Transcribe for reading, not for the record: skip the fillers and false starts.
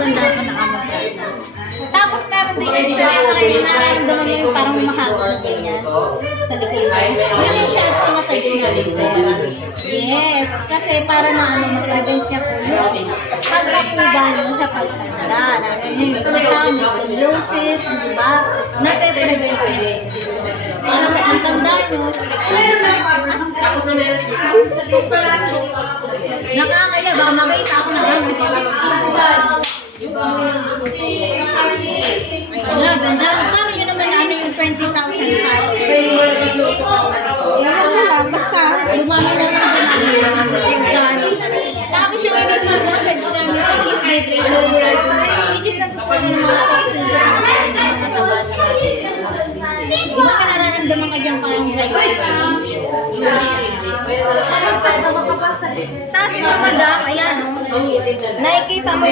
maganda ako nakamaganda. Tapos meron din yung isa na kayo nararamdaman mo yung parang mahagod na ganyan sa likod mo. Yun yung siya at sumasage niya dito. Yes, kasi para ma-prevent niya po yung pagkakuba nyo sa pagtanda. Yun yung osteoporosis, di ba? Nape-prevent niya. Para sa pagtanda nyo, nakakaya, baka makita ako na lang. Ayan, ganda. Paano yun naman yung 20,000 basta, lumano lang ang dumami. Yung gano'n talaga. Tapos yung massage namin sa kiss vibration massage, which is nagpupunin ng mga toxins sa katawan na kasi. Di ba ka nararamdaman ka dyan parang vibration? Yun siya. Tapos ito madam, ayan o, nakikita mo